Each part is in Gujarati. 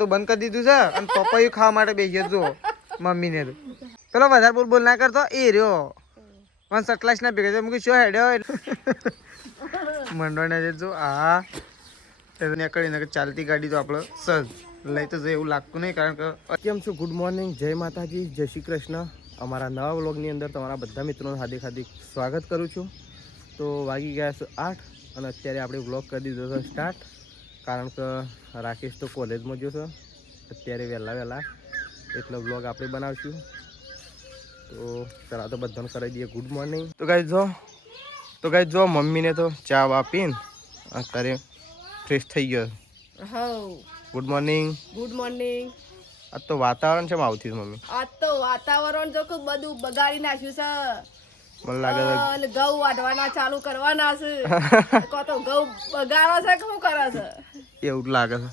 તો બંધ કરી દીધું છે અને પપૈયું ખાવા માટે બેસી જો મમ્મીને તો પેલો વધારે બોલ ના કરતો એ રહ્યો મને સટલાસ ના ભેગા મૂકી શું હેડ્યો મંડોને જો આ નીકળી ચાલતી ગાડી તો આપણે સજ લઈ તો એવું લાગતું નહીં કારણ કે કેમ છું ગુડ મોર્નિંગ જય માતાજી જય શ્રી કૃષ્ણ અમારા નવા વ્લોગની અંદર તમારા બધા મિત્રોનું હાર્દિક હાર્દિક સ્વાગત કરું છું તો વાગી ગયા છે 8 અને અત્યારે આપણે વ્લોગ કરી દીધો છે સ્ટાર્ટ કારણ કે રાકેશ તો કોલેજમાં ગયો છે અત્યારે વહેલા એટલે વ્લોગ આપણે બનાવશું તો ચાલો તો બધાને કરી દઈએ ગુડ મોર્નિંગ તો ગાઈસ જો મમ્મીને તો ચા આપીને અત્યારે ફ્રેશ થઈ ગયો ગુડ મોર્નિંગ આજ તો વાતાવરણ છે આવતી મમ્મી આજ તો વાતાવરણ જો ખૂબ બધું બગાડી નાખ્યું છે મને લાગે છે ઘઉં વાઢવાના ચાલુ કરવાના છે કો તો ઘઉં બગાડો છે કે શું કરે છે એવું લાગે છે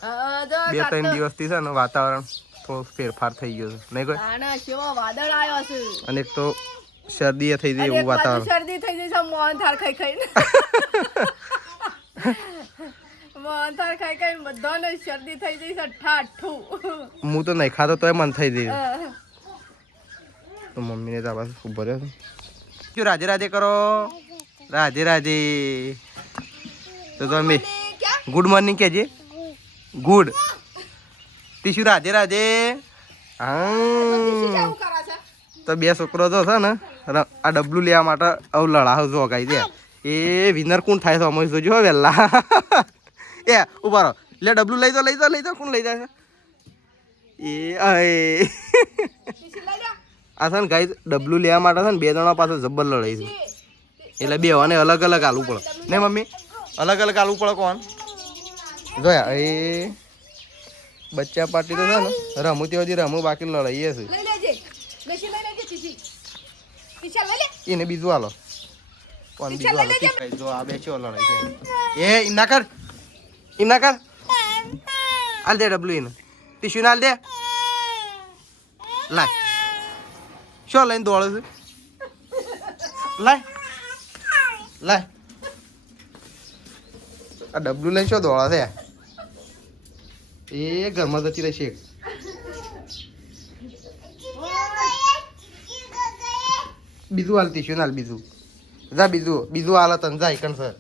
2-3 દિવસથી છે ને વાતાવરણ થોડો ફેરફાર થઈ ગયો છે નહીં કોઈ આના કેવો વાદળ આવ્યો છે અને એક તો શરદી થઈ જાય એવું વાતાવરણ શરદી થઈ જાય છે મોહન થાળ ખાઈ મોહનથાળ ખાઈ બધાને શરદી થઈ ગઈ છે ઠાઠું હું તો નહીં ખાતો તોય મન થઈ ગયું તો મમ્મીને તો આવા ઉભો રહ્યો જો રાધે રાધે કરો રાધે તો તમે ગુડ મોર્નિંગ કહેજે ગુડ ટીશું રાધે હા તો બે છોકરો તો છે ને આ ડબલું લેવા માટે આવું લડાવ જો ગાઈ દે એ વિનર કોણ થાય છે અમે જોજો વહેલા એ ઉભા રહો લે ડબલું લઈ દો કોણ લઈ જાય આ છે ને ગાઈ ડબલું લેવા માટે છે ને 2 જણા પાસે જબ્બર લડાઈ છે એટલે બેવાને અલગ અલગ આલવું પડે ને મમ્મી અલગ અલગ આલવું પડે કોણ જોયા એ બચ્ચા પાર્ટી તો છે ને રમું તે હજી રમું બાકી લડાઈએ છે એને બીજું હાલો કોણ બીજું હાલો જો આ બે ચો લડાઈ છે એ ઇના કર હાલ દે ડબલું એને ટીશ્યુ હાલ દે લાય શું લઈને દોડે છે લાય આ ડબલું લઈને શું દોડે છે એ ઘરમાં જતી રહેશે બીજું હાલ ટીશ્યુ હાલ બીજું જા બીજું હાલ તને જાય કણ સર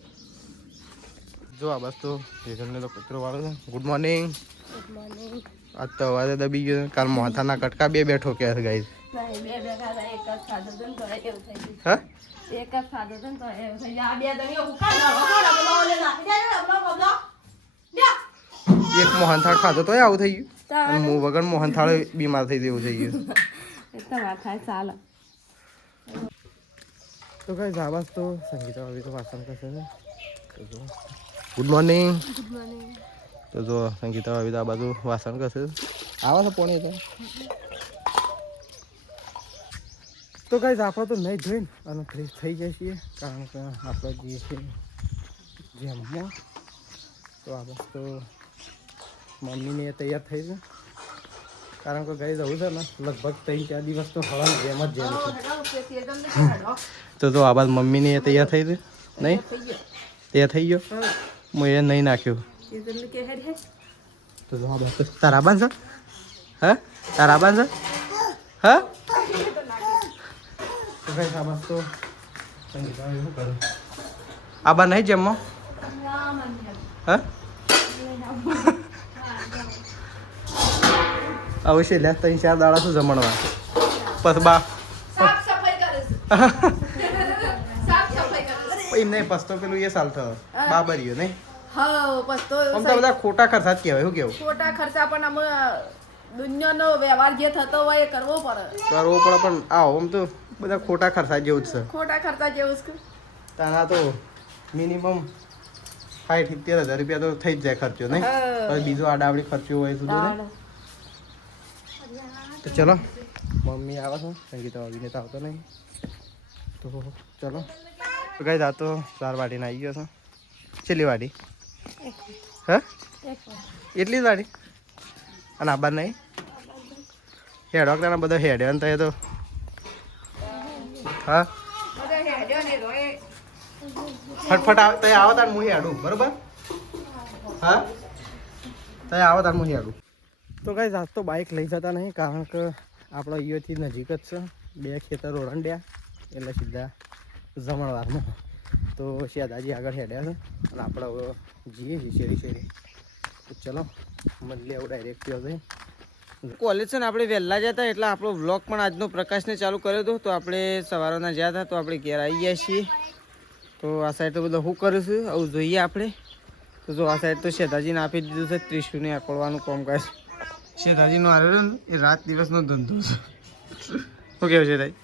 જો આ બસ તો જેજનને તો કચરો વાળો છે ગુડ મોર્નિંગ આજ તો અવાજ દબી ગયો કાલ મોથાના કટકા બે બેઠો કે ગાઈસ હા એક મોહનથાળ ખાધો તો આવું થઈ ગયું હું વગર મોહનથાળ બીમાર થઈ જેવું થઈ ગયું તો ગાઈસ આ બસ તો સંગીતા ભાભી તો વાસણ કરશે ને ગુડ મોર્નિંગ તો જો સંગીતા ભાભી આ બાજુ વાસણ કરશે આવા છે પોણી તો ગાઈસ આપણે તો નહીં જોઈને અને ફ્રેશ થઈ જાય છીએ કારણ કે આપણે જઈએ છીએ જેમમાં તો આ બસ તો મમ્મીને તૈયાર થઈ છે કારણ કે ગાઈસ આવું છે ને લગભગ 3-4 દિવસ તો હળન જેમ જ છે તો આ બાદ મમ્મીને તૈયાર થઈ છે નહીં તે થઈ ગયો હું એ નહીં નાખ્યો તો જો બસ તારા બાન છે હા તારા બાન છે હા તો ભાઈ આ બસ તો સંગીતા એવું કરું આ બાન નહીં જેમમાં હા અવશ્ય લે 3-4 દાડા શું જમણવા બસ બા એમ નહીં પસ્તો પેલું એ સાલ થયો બાબરીયો નહીં આમ તો બધા ખોટા ખર્ચા જ કહેવાય શું કેવું ખોટા ખર્ચા પણ અમે દુનિયાનો વ્યવહાર જે થતો હોય એ કરવો પડે પણ આમ તો બધા ખોટા ખર્ચા જેવું જ છે ખોટા ખર્ચા જેવું છે તાના તો મિનિમમ 60-70 હજાર રૂપિયા તો થઈ જ જાય ખર્ચો નહીં પછી બીજો આડાવડી ખર્ચો હોય સુધી નહીં તો ચલો મમ્મી આવે છે સંગીતા ભાભીને તો આવતો નહીં તો ચલો તો ગાઈસ આ તો 4 વાટીને આવી ગયો છે છેલ્લી વાટી હા એટલી જ વાટી અને આબાર નહીં હેડો તારા બધો હેડ્યો ને તો હા ફટફટ આવે તો આવો તાર હું હેડું બરોબર હા તો આવો તાર હું હેડું તો કાંઈ આજ તો બાઇક લઈ જતા નહીં, કારણ કે આપણો અહીંયાથી નજીક જ છે, 2 ખેતર ઓરંડ્યા એટલે સીધા જમણવારમાં. તો શેદાજી આગળ હેડ્યા છે અને આપણે હવે જઈએ છીએ શેરી. તો ચલો મળીએ હવે ડાયરેક્ટ ત્યાં કોલેજ છે ને આપણે વહેલા જતા એટલે આપણો વ્લોગ પણ આજનો પ્રકાશને ચાલુ કર્યો હતો. તો આપણે સવારના જ્યાં હતા તો આપણે ઘેર આવી ગયા છીએ. તો આ સાઈડ તો બધું હું કરું છું આવું જોઈએ આપણે. તો જો આ સાઈડ તો શેતાજીને આપી દીધું છે ત્રિશુને અકોળવાનું કામકાજ. શેતાજીનો આવ્યો ને એ રાત દિવસનો ધંધો છે. શું કેવું છે તાઈ?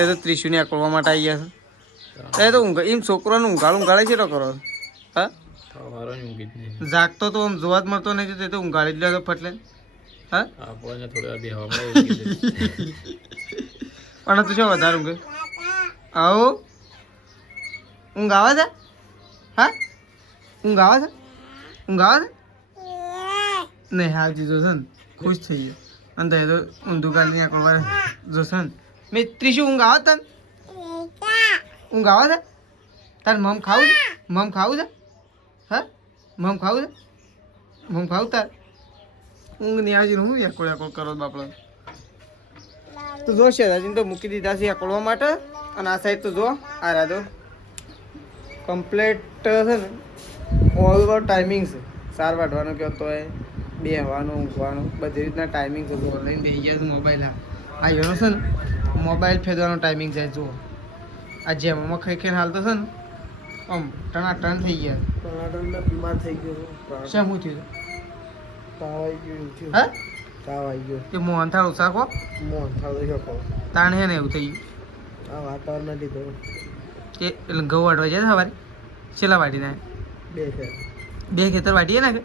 એ તો ત્રિશુને અકોળવા માટે આવી ગયા છે. એ તો ઊંઘ એમ છોકરાને ઊંઘાળે છે તો કરો. હા જાગતો તો આમ જોવા જ મળતો નહીં, તે તો ઊંઘાળી જ લે તો ફટલે. હા પણ તું શું વધારે ઊંઘે? આવો ઊંઘ આવે છે? હા ઊંઘ આવે છે? ઊંઘ આવે છે? નહીં હા જીજો છે ને ખુશ થઈ ગયો. અને તો ઊંધું કાઢી નાખવા જોશે ને મેં ત્રીજું ઊંઘ આવે તને? ઊંઘ આવે છે? તારે મમ ખાવું છે? મમ ખાવું છે? હા મમ ખાવું છે? મમ ખાવું તાર? ઊંઘ નહીં આવી હું એકોળ કરો બાપડો. તો જો શેરાજીને તો મૂકી દીધા છે એકોળવા માટે. અને આ સાઈડ તો જો આ રાધો કમ્પ્લેટ છે ને ઓલ ઓવર ટાઈમિંગ છે. 4 વાગવાનો કહો તો એ 2 હવાનું ઊંઘવાનું બધી રીતના ટાઈમિંગ છે. જો લઈને થઈ ગયા છે મોબાઈલ. આ એનો છે ને મોબાઈલ ફેરવાનો ટાઈમિંગ છે. જુઓ આ જેમાં ખાઈ હાલ તો છે ને આમ ટનાટન થઈ ગયા. ટનાટન બીમાર થઈ ગયો. શેમ શું થયું? તાવ આવી ગયું. હા તાવ આવી ગયો. એ મોહનથાળ ઓછા ખો. મોહનથાળ ઓછા તાણ હે ને એવું થઈ ગયું. આ વાતાવરણ લીધો કે એટલે ઘઉં વાટવા જાય સવારે છેલ્લા વાટી નાખે. 2 ખેતર વાટીએ નાખે.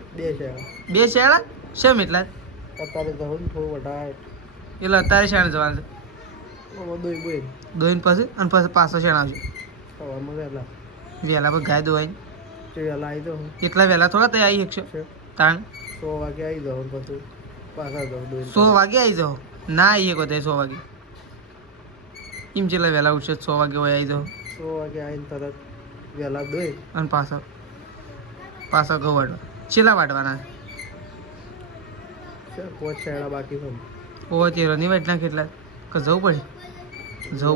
2 શેળા શેમ એટલા? અત્યારે જવું થોડું વધારે એટલે અત્યારે શેણ જવાનું છે. દોઈને પછી અને પછી પાછો શેણ આવશે વહેલા પછી ગાય દોવાઈ વહેલા આવી દો. એટલા વહેલા થોડા તે આવી શકશો? તાણ 100 વાગે આવી જાઓ પછી પાછા જાઓ. 100 વાગે આવી જાઓ ના આવી શકો તે 100 વાગે એમ છેલ્લા વહેલા ઉઠશે 100 વાગે હોય આવી જાઓ. 100 વાગે આવીને તરત વહેલા દોઈ અને પાછા ઘઉં વાટવા છેલ્લા વાટવાના પોચ શેડા બાકી છે. ઓ તે રની વાટના કેટલા કે જવું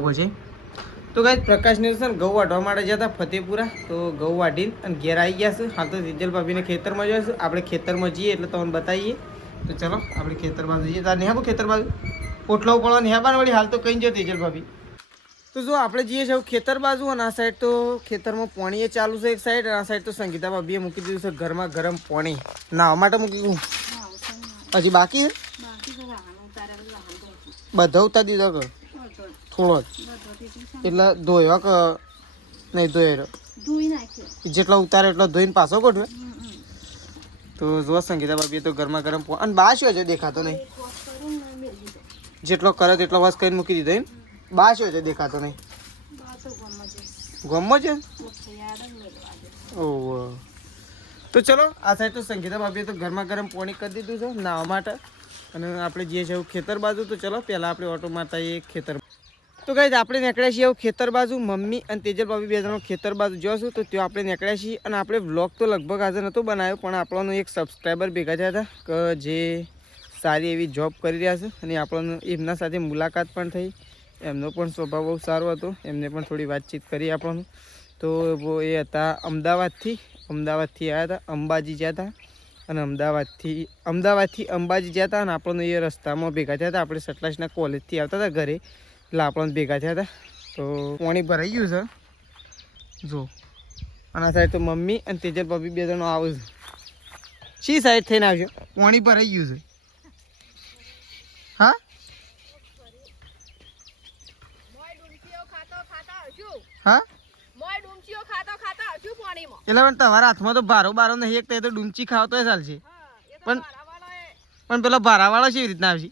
પડશે. તો કાંઈ પ્રકાશને છે ને ઘઉં વાટવા માટે ગયા હતા ફતેપુરા. તો ઘઉં વાટીને અને ઘેર આવી ગયા છે. હાલ તો તેજલ ભાભીને ખેતરમાં જશે. આપણે ખેતરમાં જઈએ એટલે તમને બતાવીએ. તો ચલો આપણે ખેતર બાજુ જઈએ. તાર નેહાબો ખેતર બાજુ ઓટલો પડો નેહાબાને વળી હાલ તો કઈ જો તેજલ ભાભી. તો જો આપણે જઈએ છીએ ખેતર બાજુ. અને આ સાઈડ તો ખેતરમાં પાણી એ ચાલુ છે એક સાઈડ. અને આ સાઈડ તો સંગીતા ભાભીએ મૂકી દીધું છે ઘરમાં ગરમ પાણી નાહવા માટે મૂકી દીધું. હજી બાકી છે? બધા ઉતારી દીધો કે થોડો જ એટલે ધોયો કે નહીં ધોયો? જેટલો ઉતારે એટલો ધોઈને પાછો ગોઠવે. તો જો સંગીતા ભાભીએ તો ગરમા ગરમ અને બાસ્યો છે દેખાતો નહીં. જેટલો કરે તેટલો વાસ કરીને મૂકી દીધો એમ. બાસ્યો છે દેખાતો નહીં. ગમો છે. ઓહ તો ચલો આ સાઈડ તો સંગીતા ભાભીએ તો ગરમા ગરમ પાણી કરી દીધું છે નાહવા માટે. અને આપણે જઈએ છીએ ખેતર બાજુ. તો ચલો પહેલાં આપણે ઓટો મારતા એ ખેતર. તો ગાઈઝ આપણે નીકળ્યા છીએ ખેતર બાજુ. મમ્મી અને તેજલ ભાભી 2 જણો ખેતર બાજુ જોશું. તો ત્યાં આપણે નીકળ્યા છીએ. અને આપણે વ્લોગ તો લગભગ આજે નહોતો બનાવ્યો, પણ આપણને એક સબસ્ક્રાઈબર ભેગા થયા હતા કે જે સારી એવી જોબ કરી રહ્યા છે. અને આપણને એમના સાથે મુલાકાત પણ થઈ. એમનો પણ સ્વભાવ બહુ સારો હતો. એમને પણ થોડી વાતચીત કરી આપણને. તો એ હતા અમદાવાદથી આવ્યા હતા. અંબાજી ગયા હતા. અને અમદાવાદથી અંબાજી ગયા હતા. અને આપણને એ રસ્તામાં ભેગા થયા હતા. આપણે સટલાસના કોલેજથી આવતા હતા ઘરે એટલે આપણને ભેગા થયા હતા. તો પાણી ભરાઈ ગયું છે જો. અને આ સાઈડ તો મમ્મી અને તેજલ ભાભી 2 જણો આવે છે. શી સાઈડ થઈને આવજો? પાણી ભરાઈ ગયું છે. હા હા એટલે પણ તમારા હાથમાં તો બારો નહીં. એક તો ડુમચી ખાવ તો ચાલશે, પણ પેલો ભારાવાળો કેવી રીતના આવશે?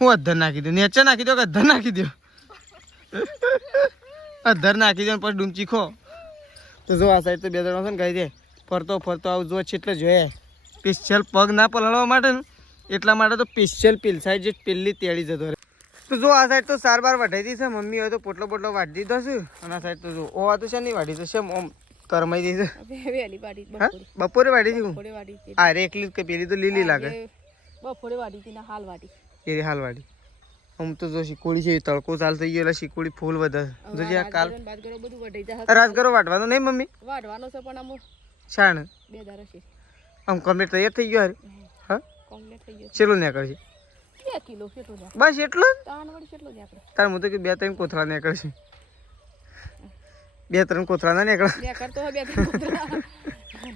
હું અધર નાખી દઉં? નેચે નાખી દો કે અધર નાખી દો? અધર નાખી દો પછી ડુમચી ખો. તો જો આ સાઈડ તો 2 જણા છે ને ગાઈ દે ફરતો આવું જો છે એટલે જોઈએ સ્પેશિયલ પગ ના પલાળવા માટે ને એટલા માટે તો સ્પેશિયલ પેલ સાઈડ જે પેલી તેડી જતો રહે. તો જો આ સાઈડ તો 4 બાર વાઢાઈ દી છે. મમ્મી હોય તો પોટલો વાઢી દીધો છે. અને આ સાઈડ તો જો ઓ આ તો છે નહીં વાઢી તો છે. તો રમાઈ જઈશ. વહેલી વાડી હા બપોરે વાડી હતી હું. બપોરે વાડી હતી. અરે એકલી જ કે પેલી તો લીલી લાગે. બપોરે વાડી હતી ને હાલ વાડી. એ હાલ વાડી. આમ તો જો શીકોડી છે તડકો ચાલ થઈ ગયો એટલે શીકોડી ફૂલ વધે. જોજે આ કાલ બાજગરો બધું વઢાઈ જાય. રાજગરો વાટવાનો નહીં મમ્મી. વાઢવાનો છે પણ આમ શાણ 2 દાડા છે. આમ કમ્પ્લીટ તૈયાર થઈ ગયો. હા કમ્પ્લીટ થઈ ગયો. ચેલો નીકળશે 2 કિલો કેટલો જાય. બસ એટલો જ. તાણ વળી કેટલો જાય આપણે. તાર હું તો કે 2-3 કોથળા નીકળશે. 2-3 કોથળા ના નીકળે. લે કરતો હોય 2-3 કૂતરા.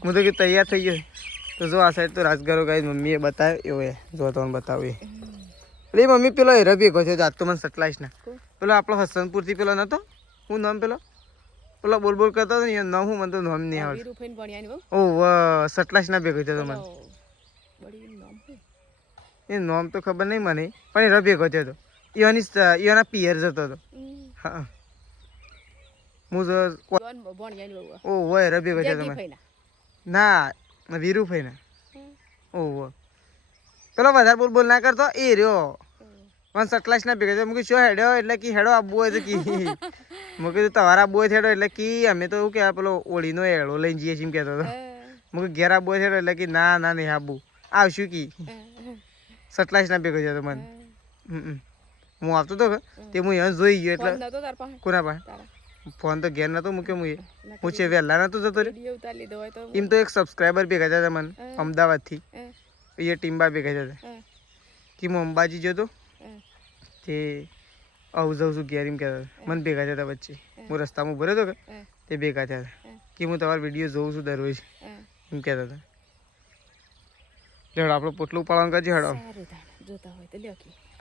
હું તો કે તૈયાર થઈ ગયો. તો જો આ સાઈડ તો રાજગરો ગાઈ મમ્મીએ બતાવ્યો એવો જો તમને બતાવું એ મમ્મી પેલો હેરો ભેગો છે જાત તો મને સટલાઈશ ના પેલો આપણો હસનપુરથી પેલો નતો હું નામ પેલો બોલ બોલ કરતો હતો ને નામ હું મને તો નામ નહીં આવડે. વીરુફાઈન ભણ્યા ની બહુ. ઓહ સટલાઈશ ના ભેગો છે તો મને બડી નામ છે. એ નામ તો ખબર નહીં મને પણ હેરો ભેગો છે તો ઈવાના પિયર જતો હતો. હા હું જો ભણ્યા ની બહુ. ઓહ હેરો ભેગો છે તો મને ના વીરુભાઈ ના. ઓહ પેલો વધારે બોલ બોલ ના કરતો એ રહ્યો મને સટલાઈશ ના ભેગો છે. મૂકી શું હેડ્યો એટલે કે હેડો આબુ હોય તો કી મૂકી કીધું તમારા આબુ હોય હેડો એટલે કે અમે તો એવું કે પેલો ઓળીનો હેડો લઈને જઈએ છીએ કહેતો હતો. મૂકી ઘેર આબુ હોય હેડો એટલે કે ના ના નહીં આબુ આવશું કી સટલાઈશ ના ભેગો છે તો મને. હું આવતો હતો તે હું અહીંયા જોઈ ગયો એટલે કોના પાસે ફોન તો ઘેર નતો મૂક્યો હું છે વહેલા નતો જતો રહ્યો. એમ તો એક સબસ્ક્રાઈબર ભેગા થયા મને અમદાવાદથી એ ટીમ્બા ભેગા થયા કે હું અંબાજી જતો તે આવું જાઉં છું ઘેર એમ કહેતા મને ભેગા થયા વચ્ચે હું રસ્તામાં ઉભો રહ્યો હતો કે તે ભેગા થયા કે હું તમારો વિડીયો જોઉં છું દરરોજ એમ કહેતા હતા. લેવડો આપણું પોટલું પાલન કરજો હેડો.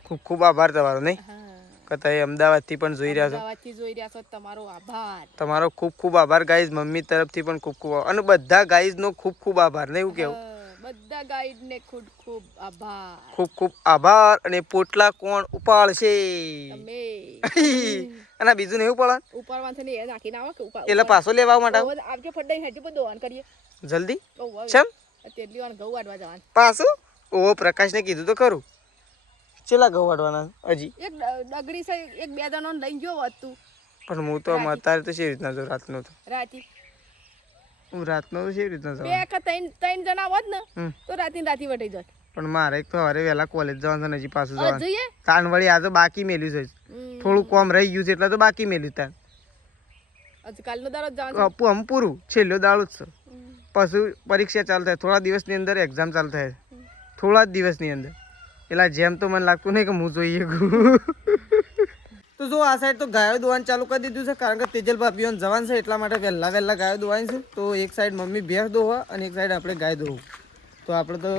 ખૂબ ખૂબ આભાર તમારો નહીં કતા એ અમદાવાદથી પણ જોઈ રહ્યા છો. તમારો આભાર. તમારો ખૂબ ખૂબ આભાર ગાઈઝ મમ્મી તરફથી પણ ખૂબ ખૂબ અને બધા ગાઈઝનો ખૂબ ખૂબ આભાર નહીં એવું કેવું. બધા ગાઈડ ને ખૂબ ખૂબ આભાર. ખૂબ ખૂબ આભાર. અને પોટલા કોણ ઉપાડશે અને બીજું નહીં ઉપાડવા ઉપાડવાનું છે ને એ નાખીને આવો કે ઉપાડ એટલે પાછો લેવા માટે આવજો ફટાઈ હેઠી પર દોવાન કરીએ જલ્દી. ઓહો ચમ તેટલી વાર ઘઉં વાડવા જવાનું પાછું ઓહો પ્રકાશને કીધું તો ખરું ચેલા ઘઉં વાટવાના હજી એક ડગરી છે એક 2 જણો લઈને જો હતું પણ હું તો અત્યારે તો કેવી રીતના જો રાતનો તો રાતી હું રાતનો તો કેવી રીતના 2 કે 3 જણા હોત ને તો રાતી વટાઈ જાત. પણ મારે એક તો હવે વહેલા કોલેજ જવાનું છે હજી પાછું જવાનું જોઈએ તાન વળી આ તો બાકી મેલ્યું છે થોડું કોમ રહી ગયું છે એટલે તો બાકી મેલ્યું તાન આજકાલનો દાડો જવાનું આમ પૂરું છેલ્લો દાડો જ છે. પછી પરીક્ષા ચાલુ થાય થોડા દિવસની અંદર એક્ઝામ ચાલુ થાય થોડા જ દિવસની અંદર એટલે જેમ તો મને લાગતું નહીં કે હું જોઈએ તો જો આ સાઈડ તો ગાયો દોવાનું ચાલુ કરી દીધું છે કારણ કે તેજલ ભાભીઓને જવાનું છે એટલા માટે વહેલા ગાયો દોવાની છે. તો એક સાઈડ મમ્મી ભેંસ દોવા અને એક સાઈડ આપણે ગાય દોવું. તો આપણે તો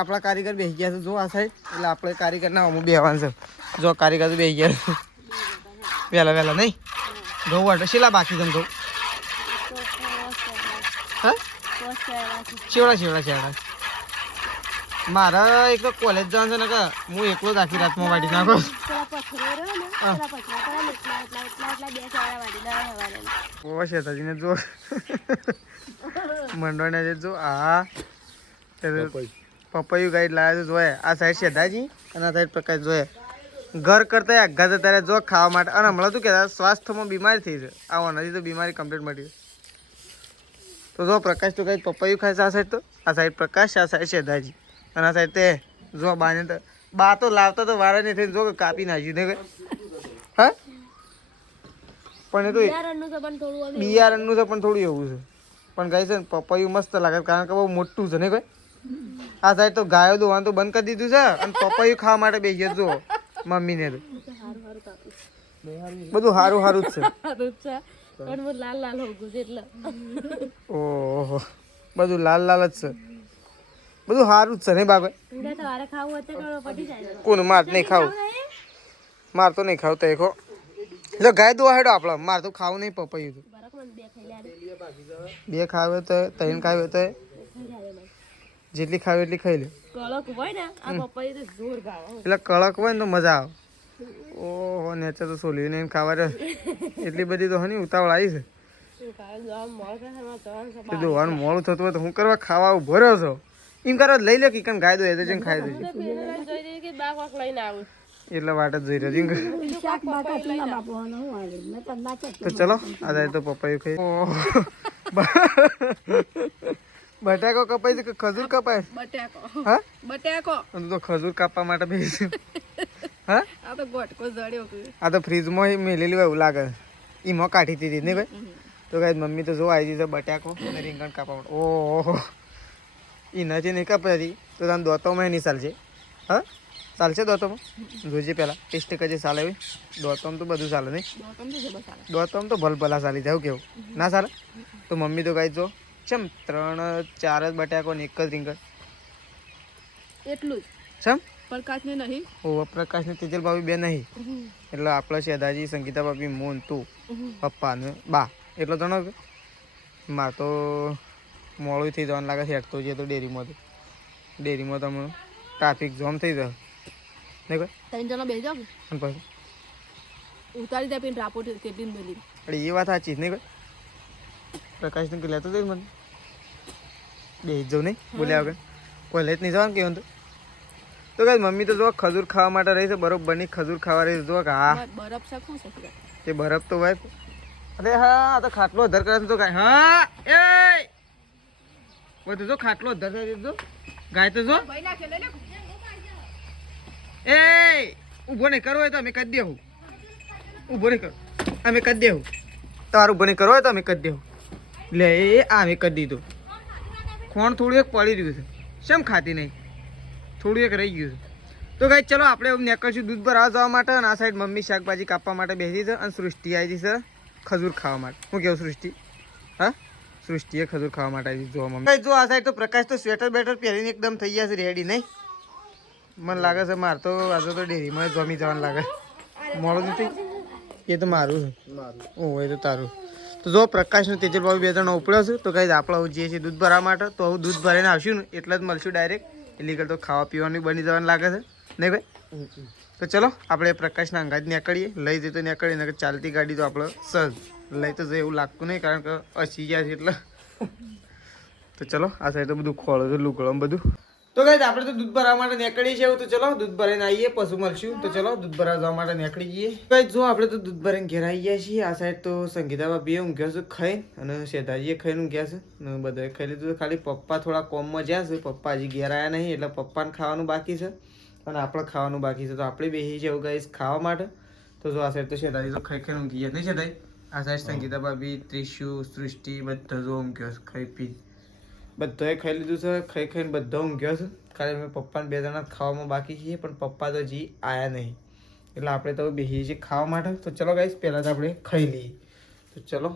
આપણા કારીગર બેસી ગયા છે જો આ સાઈડ એટલે આપણે કારીગર ના અમુક બેસવાનું છે. જો કારીગર તો બેસી ગયા છે વહેલા નહીં ઘઉં વાટે શેલા બાકી તમે ઘઉં હા શેવડા મારા એક તો કોલેજ જવાનું છે ને કે હું એકલો જ આખી રાતમાં વાટી નાખો. શેતાજીને જો મંડવાને જો આ પપૈયું ગાઈડ લાવ્યા તો જોયે આ સાઈડ શેતાજી અને આ સાઈડ પ્રકાશ જોયે ઘર કરતા આઘા જતા રહ્યા જો ખાવા માટે અને હમણાં શું કહેતા સ્વાસ્થ્યમાં બીમારી થઈ છે આવા નથી તો બીમારી કમ્પ્લીટ મટી. તો જો પ્રકાશ તો કઈ પપૈયું ખાય છે આ સાઈડ તો આ સાઈડ પ્રકાશ આ સાઈડ શેતાજી અને આ સાઈડ તે જો બાને તો બા તો લાવતા તો વારા નહીં થઈને જો કાપી નાખ્યું ને હા પણ એ તો બિયારણનું છે પણ થોડું એવું છે પણ ગાય છે ને પપૈયું મસ્ત લાગે કારણ કે બહુ મોટું છે ને કોઈ. આ સાઈડ તો ગાયો દોવાનું તો બંધ કરી દીધું છે અને પપૈયું ખાવા માટે બેસી જજો મમ્મીને તો બધું સારું સારું જ છે. ઓહો બધું લાલ લાલ જ છે બધું સારું જ છે ને બાબા. કોણ માર નહીં ખાવું માર તો નહીં ખાવું તો એકો એટલે ગાય દોવા હેડો આપણે માર તો ખાવું નહીં પપૈયું તો 2 ખાવે તો 3 ખાવે તો જેટલી ખાવે એટલી ખાઈ લે. એટલે કડક હોય ને તો મજા આવે. ઓહો નેચર તો સોલી ને ખાવા દે એટલી બધી તો હની ઉતાવળ આવી છે. દોવાનું મોડું થતું હોય તો હું કરવા ખાવા ઉભો રહ્યો છો એમ કરવા લઈ લે કે ગાય દો એ તો જઈને ખાઈ દેજો એટલે વાટ જ જોઈ રહ્યો. તો ચલો આ જાય તો પપૈયું ખાઈ બટાકો કપાય છે કે ખજૂર કપાય? બટાકો હા બટાકો તું તો ખજૂર કાપવા માટે બેસી હા આ તો ગોટકો જડ્યો કે આ તો ફ્રીજમાં મેલેલી હોય એવું લાગે એમાં કાઢી દીધી નહીં ભાઈ. તો કાંઈ મમ્મી તો જો આવી છે બટાકો અને રીંગણ કાપવા માટે. ઓહો એ નથી નહીં કાપતી તો તને દોતોમાં નહીં ચાલશે. હા ચાલશે દોતોમાં? જોજે પહેલાં ટેસ્ટ કરજે ચાલે એવી. દોતોમાં તો બધું ચાલે નહીં? દોતોમાં તો ભલા ચાલી જાય કેવું ના ચાલે? તો મમ્મી તો કાંઈ જો ચમ 3-4 જ બટાકો ને 1 જ રીંગણ એટલું જ ચમ પ્રકાશ ને નહીં. ઓવા પ્રકાશ ને તેજલ ભાભી બે નહીં એટલે આપણે શેદાજી સંગીતા ભાભી મોન તું પપ્પા ને બા એટલો જણો કે મારે તો મોડું થઈ જવાનું લાગે છે. હેઠતો જઈએ તો ડેરીમાં તમે ટ્રાફિક જામ થઈ જાય નહીં કોઈ 3 જણા બેસી જાવ અને પછી ઉતારી દે પીને રાપોટ કેટલી મેલી અરે એ વાત સાચી નહીં કોઈ પ્રકાશને કે લેતો જઈશ મને બે જવું નહીં બોલ્યા વગર કોઈ લઈ જ નહીં જવાનું કેવું તો કઈ મમ્મી તો જો ખજૂર ખાવા માટે રહી છે બરોબરની ખજૂર ખાવા રહી છે જો કે હા બરફ શકું છે તે બરફ તો હોય. અરે હા આ તો ખાટલો અધર કરે તો કાંઈ હા એ બધું જો ખાટલો અધર કરી દીધો ગાય તો જો એ ઊભો નહીં કરવો હોય તો અમે કરી દેવું. ઊભો નહીં કરો અમે કરી દેવું. તારું ઊભો નહીં કરવો હોય તો અમે કરી દેવું. લે એ અમે કરી દીધું. ખોણ થોડું એક પડી રહ્યું છે શેમ ખાતી નહીં થોડું એક રહી ગયું છે. તો ગાઈ ચલો આપણે નીકળશું દૂધ ભરાવા જવા માટે અને આ સાઈડ મમ્મી શાકભાજી કાપવા માટે બેસી છે અને સૃષ્ટિ આવી છે ખજૂર ખાવા માટે. હું કેવું સૃષ્ટિ? હા સૃષ્ટિએ ખજૂર ખાવા માટે આવી જોવા મમ્મી. જો આ સાઈડ તો પ્રકાશ તો સ્વેટર બેટર પહેરીને એકદમ થઈ ગયા છે રેડી નહીં? મને લાગે છે મારે તો આજે તો ડેરીમાં જમી જવાનું લાગે. મોડું નથી એ તો મારું છે. ઓહ એ તો તારું. તો જો પ્રકાશનું તેજલ બાબુ 2 જણા ઉપડ્યો છે તો કઈ આપણે જઈએ છીએ દૂધ ભરવા માટે. તો હું દૂધ ભરીને આવશું ને એટલે જ મળશું ડાયરેક્ટ. એટલે કરતો ખાવા પીવાનું બની જવાનું લાગે છે નહીં ભાઈ? તો ચલો આપણે પ્રકાશના અંગાજ નીકળીએ. લઈ જઈએ તો નીકળીએ ચાલતી ગાડી તો આપણે સહજ લઈ તો જઈએ એવું લાગતું નહીં કારણ કે અસી ગયા છે એટલે. તો ચલો આ સાઈડ તો બધું ખોળો છે લુગડો બધું. તો ગાઈસ આપણે તો દૂધ ભરવા માટે નીકળી છે તો ચલો દૂધ ભરીને આવીએ પછી મળશું. તો ચલો દૂધ ભરવા જવા માટે નીકળી જઈએ. ગાઈસ જો આપણે તો દૂધ ભરીને ઘેર આવી ગયા છીએ. આ સાઈડ તો સંગીતા ભાભીએ ઊંઘ્યો છે ખાઈને અને શેતાજીએ ખાઈને ઊંઘ્યા છે અને બધાએ ખાઈ લીધું. ખાલી પપ્પા થોડા કોમમાં જ્યાં છે પપ્પા હજી ઘેર આવ્યા નહીં એટલે પપ્પાને ખાવાનું બાકી છે અને આપણે ખાવાનું બાકી છે. તો આપણે બેસી છે એવું ગાઈસ ખાવા માટે. તો જો આ સાઈડ તો શેતાજી તો ખાઈ ખાઈને ઊંઘી ગયા નહીં શેતાજી? આ સાઈડ સંગીતા ભાભી ત્રિશુ સૃષ્ટિ બધા જો ઊંઘ્યો છે ખાઈ પી બધાએ ખાઈ લીધું છે. ખાઈ ખાઈને બધા ઊંઘ્યો છે. ખાલી અમે પપ્પાને 2 જણા ખાવામાં બાકી છીએ પણ પપ્પા તો હજી આવ્યા નહીં એટલે આપણે તો બેસીએ છીએ ખાવા માટે. તો ચલો ગાઈસ પહેલાં તો આપણે ખાઈ લઈએ. તો ચલો